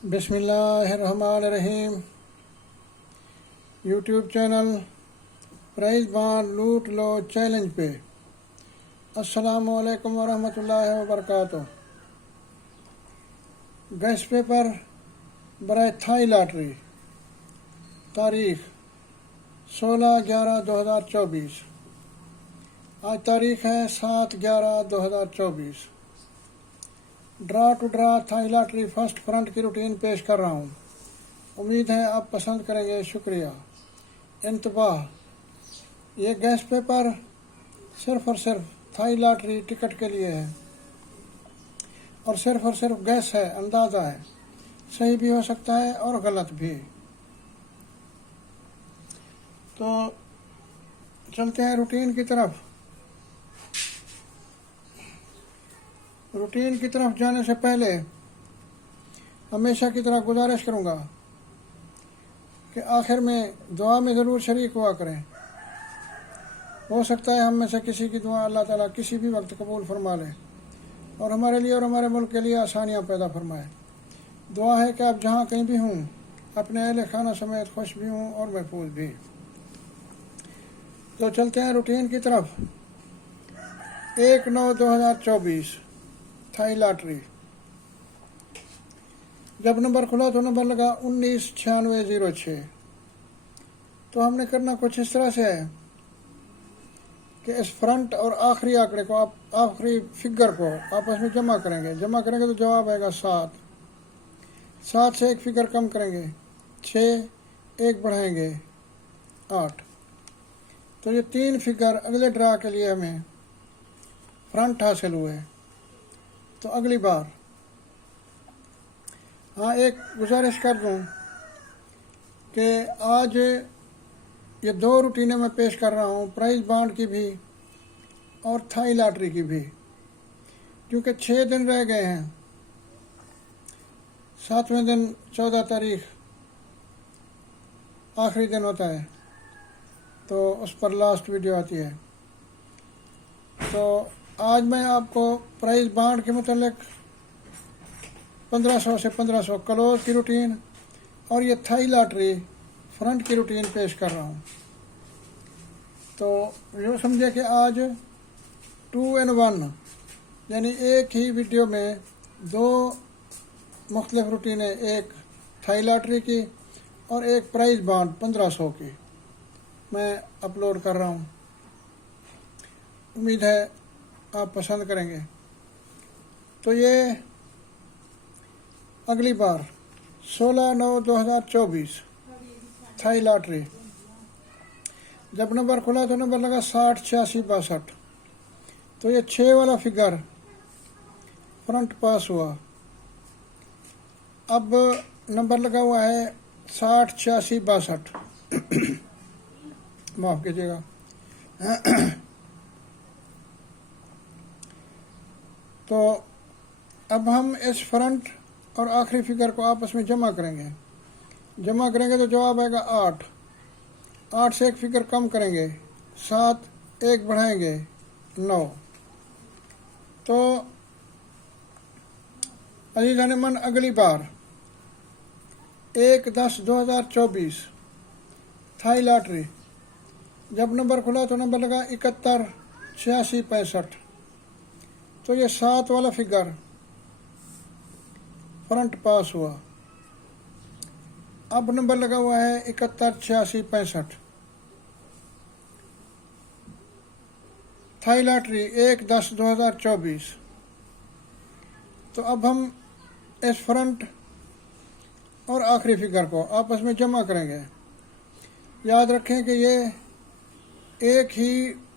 बिस्मिल्लाहिर्रहमानिर्रहीम। YouTube channel price बांट लूट लो चैलेंज पे अस्सलामु अलैकुम वरहमतुल्लाहि वबरकातुहू। गैस पेपर बराए थाई लॉटरी, तारीख 16/11/2024। आज तारीख है 7/11/2024। Draw to draw Thai lottery first front की रूटीन पेश कर रहा हूँ। उम्मीद है आप पसंद करेंगे। शुक्रिया। इंतबाह, ये गैस पेपर सिर्फ़ और सिर्फ थाई लॉटरी टिकट के लिए है और सिर्फ गैस है, अंदाज़ा है। सही भी हो सकता है और गलत भी। तो चलते हैं रूटीन की तरफ। रूटीन की तरफ जाने से पहले हमेशा की तरह गुजारिश करूँगा कि आखिर में दुआ में ज़रूर शरीक हुआ करें। हो सकता है हम में से किसी की दुआ अल्लाह ताला किसी भी वक्त कबूल फरमा ले और हमारे लिए और हमारे मुल्क के लिए आसानियाँ पैदा फरमाए। दुआ है कि आप जहाँ कहीं भी हों, अपने अहले खाना समेत खुश भी हों और महफूज भी। तो चलते हैं रूटीन की तरफ। 1/9/2024 थाई लॉटरी। जब नंबर खुला तो नंबर लगा 199606। तो हमने करना कुछ इस तरह से है कि इस फ्रंट और आखिरी आंकड़े को आखिरी फिगर को आपस में जमा करेंगे तो जवाब आएगा 7। 7 से एक फिगर कम करेंगे 6, एक बढ़ाएंगे 8। तो ये 3 फिगर अगले ड्रा के लिए हमें फ्रंट हासिल हुए। तो अगली बार हाँ, एक गुजारिश कर दूँ कि आज ये 2 रूटीनें मैं पेश कर रहा हूँ, प्राइज़ बांड की भी और थाई लॉटरी की भी, क्योंकि 6 दिन रह गए हैं। 7वें दिन 14 तारीख आखिरी दिन होता है, तो उस पर लास्ट वीडियो आती है। तो आज मैं आपको प्राइज़ बांड के मुतालिक 1500 से 1500 क्लोज की रूटीन और ये थाई लॉटरी फ्रंट की रूटीन पेश कर रहा हूँ। तो यूँ समझे कि आज 2 in 1 यानी एक ही वीडियो में 2 मुख्तलिफ रूटीनें, एक थाई लॉटरी की और एक प्राइज़ बांड 1500 की मैं अपलोड कर रहा हूँ। उम्मीद है आप पसंद करेंगे। तो ये अगली बार 16/9/2024 थाई लॉटरी। जब नंबर खुला तो नंबर लगा 60 86 62। तो ये 6 वाला फिगर फ्रंट पास हुआ। अब नंबर लगा हुआ है 60 86 62 माफ़ कीजिएगा। तो अब हम इस फ्रंट और आखिरी फिगर को आपस में जमा करेंगे तो जवाब आएगा 8। 8 से एक फिगर कम करेंगे 7, एक बढ़ाएंगे 9। तो अजीज़ान मन, अगली बार 1/10/2024 थाई लॉटरी। जब नंबर खुला तो नंबर लगा 71 86 65। तो ये 7 वाला फिगर फ्रंट पास हुआ। अब नंबर लगा हुआ है 71 86 65। Thai lottery 1/10/2024। तो अब हम इस फ्रंट और आखिरी फिगर को आपस में जमा करेंगे। याद रखें कि ये एक ही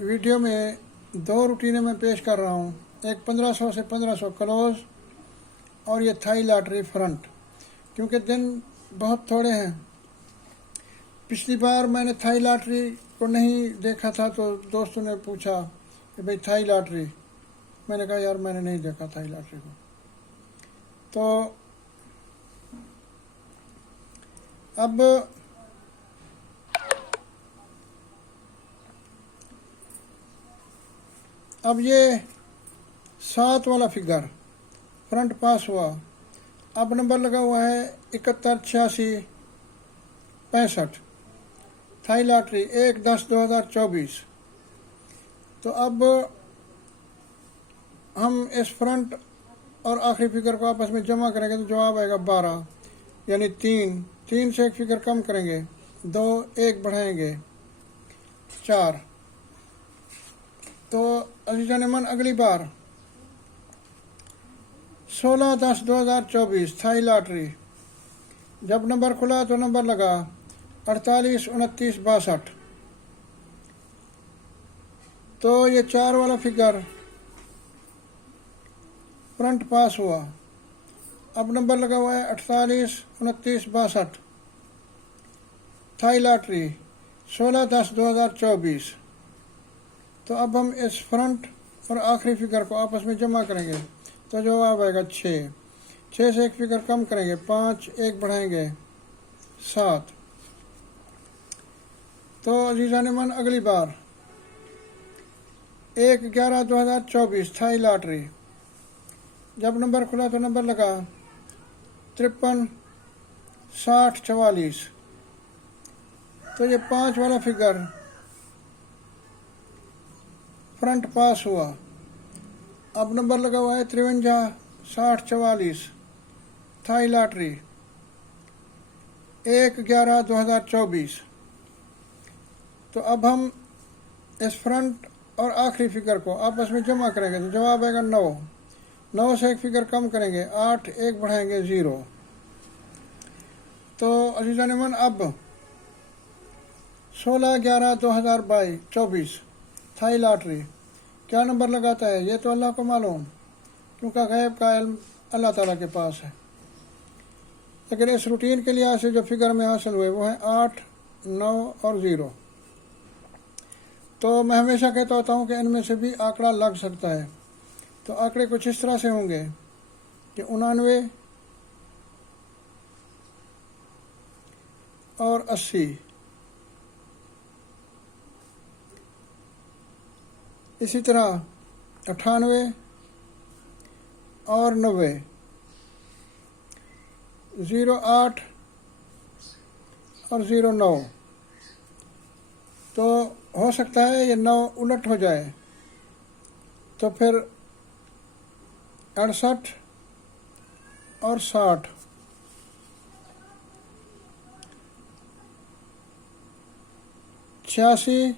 वीडियो में 2 रूटीनें मैं पेश कर रहा हूँ, एक 1500 से 1500 क्लोज और ये थाई लॉटरी फ्रंट, क्योंकि दिन बहुत थोड़े हैं। पिछली बार मैंने थाई लॉटरी को नहीं देखा था तो दोस्तों ने पूछा कि भाई थाई लॉटरी, मैंने कहा यार मैंने नहीं देखा थाई लॉटरी को। तो अब ये 7 वाला फिगर फ्रंट पास हुआ अब नंबर लगा हुआ है 718665, थाई लॉटरी 1/10/2024। तो अब हम इस फ्रंट और आखिरी फिगर को आपस में जमा करेंगे तो जवाब आएगा 12, यानी 3 से एक फिगर कम करेंगे 2, 1 बढ़ाएंगे 4। तो अजीज़ान मन अगली बार 16/10/2024 थाई लॉटरी। जब नंबर खुला तो नंबर लगा 48, 29, 62। तो ये 4 वाला फिगर फ्रंट पास हुआ। अब नंबर लगा हुआ है 48, 29, 62 थाई लॉटरी 16/10/2024। तो अब हम इस फ्रंट और आखिरी फिगर को आपस में जमा करेंगे तो जवाब आएगा 6 से एक फिगर कम करेंगे 5, 1 बढ़ाएंगे 7। तो अजीज़ान मन अगली बार 1/11/2024 थाई लॉटरी। जब नंबर खुला तो नंबर लगा 53, 60, 44। तो ये 5 वाला फिगर फ्रंट पास हुआ। अब नंबर लगा हुआ है 53, 60, 44 थाई लॉटरी 1/11/2024। तो अब हम इस फ्रंट और आखिरी फिगर को आपस में जमा करेंगे तो जवाब आएगा 9 से एक फिगर कम करेंगे 8, 1 बढ़ाएंगे 0। तो अजीज़ान मन अब 16/11/2024 थाई लॉटरी क्या नंबर लगाता है ये तो अल्लाह को मालूम, क्योंकि गैब का इल्म अल्लाह ताला के पास है। लेकिन इस रूटीन के लिहाज से जो फिगर में हासिल हुए वो हैं 8, 9 और 0। तो मैं हमेशा कहता होता हूँ कि इनमें से भी आंकड़ा लग सकता है। तो आंकड़े कुछ इस तरह से होंगे कि 99 और 80। इसी तरह 98 और 90, 08 और 09। तो हो सकता है ये 9 उलट हो जाए तो फिर 68 और 60, 86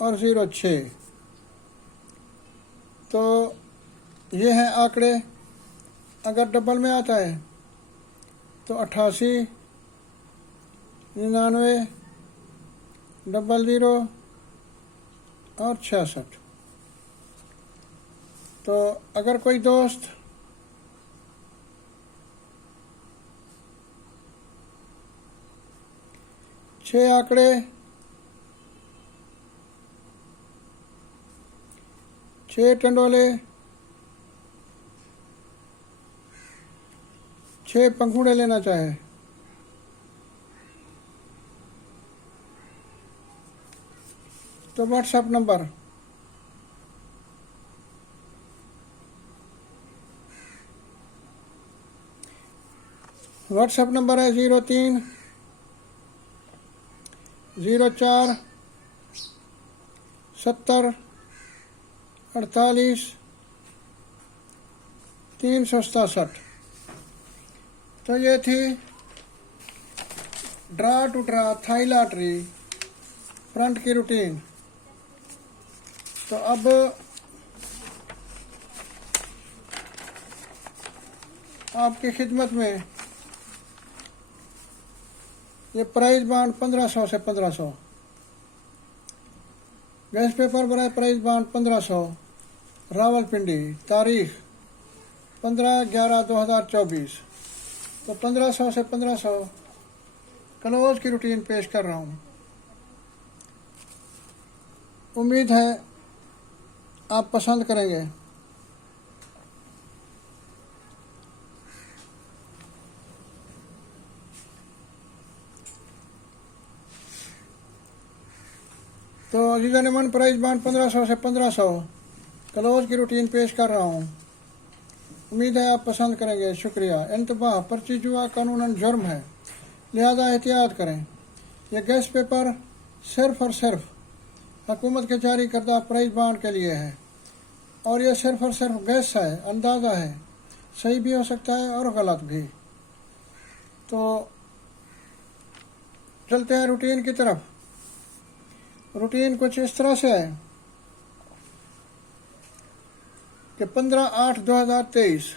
और 06। तो ये हैं आंकड़े। अगर डबल में आता है तो 88, 99, 00 और 66। तो अगर कोई दोस्त छः आंकड़े 6 टंडोले 6 पंखुड़े लेना चाहे तो व्हाट्सएप नंबर है 03 04 70 48 367। तो ये थी draw to draw Thai lottery front की रूटीन। तो अब आपकी खिदमत में ये प्राइज बांड 1500 से 1500, गैस पेपर बनाए प्राइज बांड 1500 रावलपिंडी, तारीख 15/11/2024। तो 1500 से 1500 क्लोज की रूटीन पेश कर रहा हूँ। उम्मीद है आप पसंद करेंगे। तो अजीज़ान मन प्राइज बांड 1500 से 1500 क्लोज की रूटीन पेश कर रहा हूँ। उम्मीद है आप पसंद करेंगे। शुक्रिया। इंतबाह, पर्ची जुआ कानूनन जुर्म है, लिहाजा एहतियात करें। यह गैस पेपर सिर्फ और सिर्फ हुकूमत के जारी करदा प्राइज बॉन्ड के लिए है, और यह सिर्फ और सिर्फ गैस है, अंदाज़ा है, सही भी हो सकता है और गलत भी। तो चलते हैं रूटीन की तरफ। रूटीन कुछ इस तरह से है कि 15/8/2023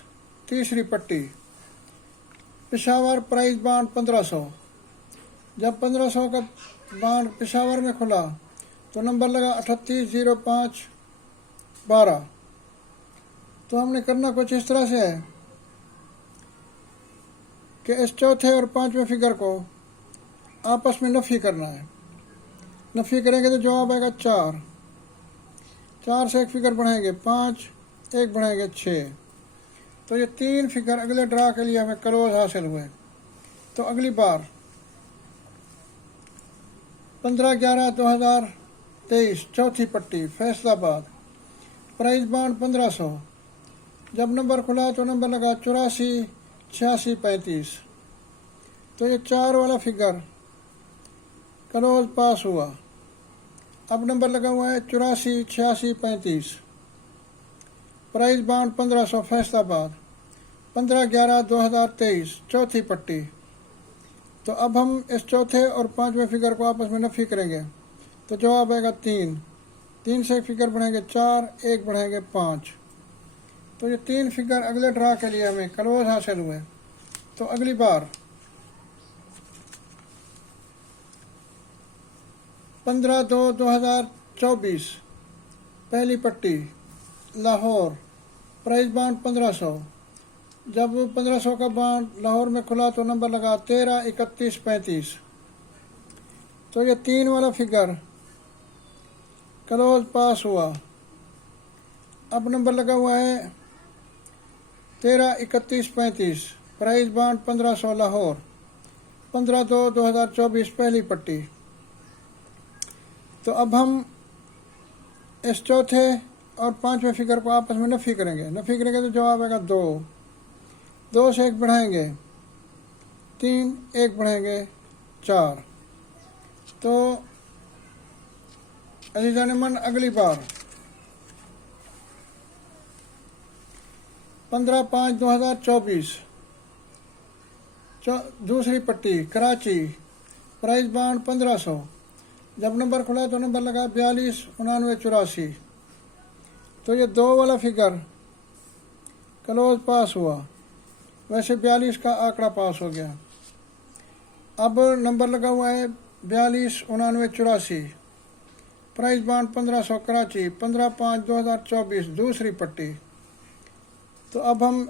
तीसरी पट्टी, पेशावर प्राइज बॉन्ड 1500। जब 1500 का बॉन्ड पेशावर में खुला तो नंबर लगा 380512। तो हमने करना कुछ इस तरह से है कि इस चौथे और पांचवें फिगर को आपस में नफ़ी करना है। नफ़ी करेंगे तो जवाब आएगा 4। 4 से एक फिगर बढ़ाएंगे 5, एक बढ़ाएंगे 6। तो ये 3 फिगर अगले ड्रा के लिए हमें क्लोज हासिल हुए। तो अगली बार 15/11/2023 चौथी पट्टी, फैसलाबाद, प्राइज बॉन्ड 1500। जब नंबर खुला तो नंबर लगा 848635। तो ये 4 वाला फिगर क्लोज पास हुआ। अब नंबर लगा हुआ है 848635, प्राइज बॉन्ड 1500, फैसलाबाद, 15/11/2023 चौथी पट्टी। तो अब हम इस चौथे और पांचवें फिगर को आपस में नफ़ी करेंगे तो जवाब आएगा 3। 3 से एक फिगर बढ़ाएंगे 4, एक बढ़ाएंगे 5। तो ये 3 फिगर अगले ड्रा के लिए हमें क्लोज हासिल हुए। तो अगली बार 15/2/2024 पहली पट्टी, लाहौर, प्राइज बॉन्ड 1500। जब 1500 का बॉन्ड लाहौर में खुला तो नंबर लगा 133135। तो ये 3 वाला फिगर क्लोज पास हुआ। अब नंबर लगा हुआ है 133135, प्राइज बॉन्ड 1500 लाहौर, 15/2/2024 पहली पट्टी। तो अब हम इस चौथे और पांचवें फिगर को आपस में नफ़ी करेंगे। नफ़ी करेंगे तो जवाब आएगा 2। 2 से एक बढ़ाएंगे 3, एक बढ़ाएंगे 4। तो अजीज़ान मन अगली बार 15/5/2024 दूसरी पट्टी, कराची, प्राइज बॉन्ड 1500। जब नंबर खुला तो नंबर लगा 429984। तो ये 2 वाला फिगर क्लोज पास हुआ। वैसे 42 का आंकड़ा पास हो गया। अब नंबर लगा हुआ है 429984, प्राइज बॉन्ड 1500, कराची, 15/5/2024 दूसरी पट्टी। तो अब हम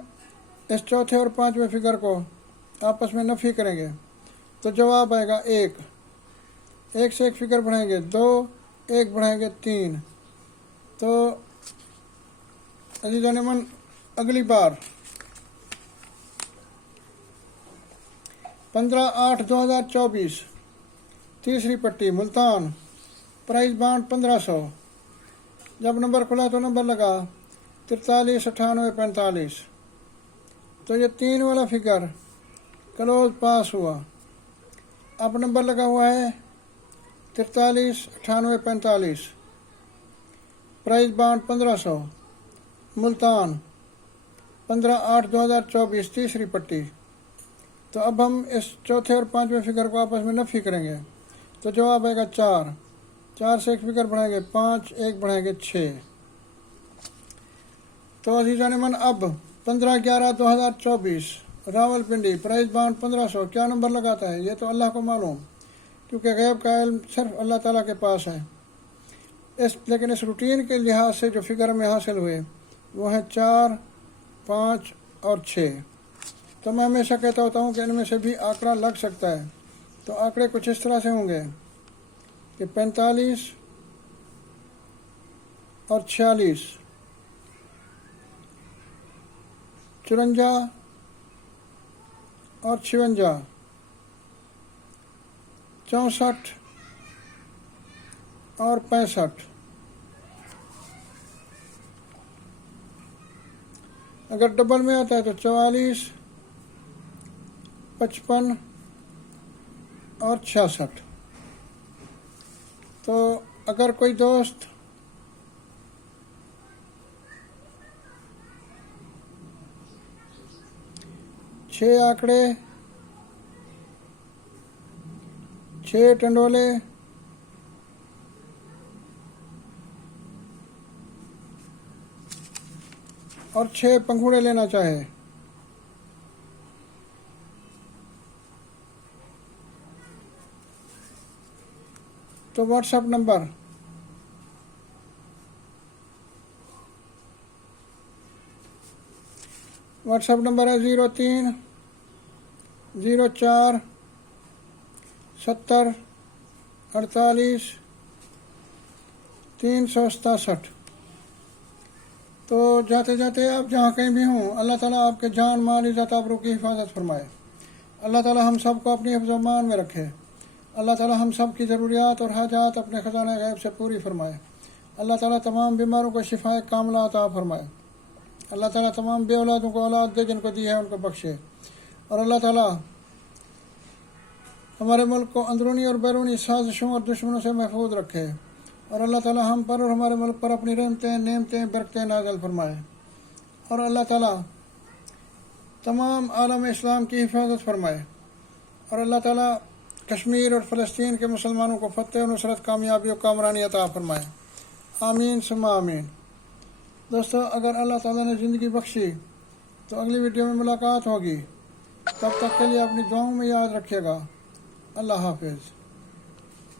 इस चौथे और पांचवें फिगर को आपस में नफ़ी करेंगे तो जवाब आएगा 1। 1 से एक फिगर बढ़ाएंगे 2, एक बढ़ाएंगे 3। तो अजीज़ान मन अगली बार 15/8/2024 तीसरी पट्टी, मुल्तान, प्राइज बॉन्ड 1500। जब नंबर खुला तो नंबर लगा 439845। तो ये 3 वाला फिगर क्लोज पास हुआ। अब नंबर लगा हुआ है 439845, प्राइज बॉन्ड 1500, मुल्तान, 15/8/2024 तीसरी पट्टी। तो अब हम इस चौथे और पांचवें फिगर को आपस में नफ़ी करेंगे तो जवाब आएगा 4। 4 से एक फिगर बढ़ाएंगे 5, एक बढ़ाएंगे 6। तो अजीज़ान मन अब 15/11/2024 रावलपिंडी, प्राइज बॉन्ड 1500 क्या नंबर लगाता है ये तो अल्लाह को मालूम, क्योंकि गैब का इल्म सिर्फ अल्लाह ताला के पास है। लेकिन इस रूटीन के लिहाज से जो फिगर हमें हासिल हुए वो है 4, 5 और 6। तो मैं हमेशा कहता होता हूँ कि इनमें से भी आंकड़ा लग सकता है। तो आंकड़े कुछ इस तरह से होंगे कि 45 और 46, 54 और 56, 64 और 65। अगर डबल में आता है तो 44, 55 और 66। तो अगर कोई दोस्त छः आंकड़े, 6 टंडोले और 6 पंखुड़े लेना चाहे तो व्हाट्सएप नंबर है 03 04 70 48 367। तो जाते जाते आप जहाँ कहीं भी हों, अल्लाह ताला आपके जान माल इज़्ज़त आबरू की हिफाजत फरमाए। अल्लाह ताला हम सब को अपनी हिफ्ज़-ओ-अमान में रखे। अल्लाह ताला हम सब की ज़रूरियात और हाजात अपने ख़ज़ाने गैब से पूरी फरमाए। अल्लाह ताला तमाम बीमारों को शिफाए कामिला अता फरमाए। अल्लाह ताला तमाम बे औलादों को औलाद दे, जिनको दी है उनको बख्शे। और अल्लाह ताला हमारे मुल्क को अंदरूनी और बैरूनी साजिशों और दुश्मनों से महफूज रखे। और अल्लाह ताला हम पर और हमारे मुल्क पर अपनी रहमतें, नेमतें, बरकतें नाज़िल फरमाए। और अल्लाह ताला तमाम आलम इस्लाम की हिफाजत फरमाए। और अल्लाह ताला कश्मीर और फ़लस्तीन के मुसलमानों को फ़तह, नुसरत, कामयाबी और कामरानी अता फरमाए। आमीन सुम्मा आमीन। दोस्तों, अगर अल्लाह ताला ने ज़िंदगी बख्शी तो अगली वीडियो में मुलाकात होगी। तब तक के लिए अपनी दुआओं में याद रखिएगा। अल्लाह हाफिज़।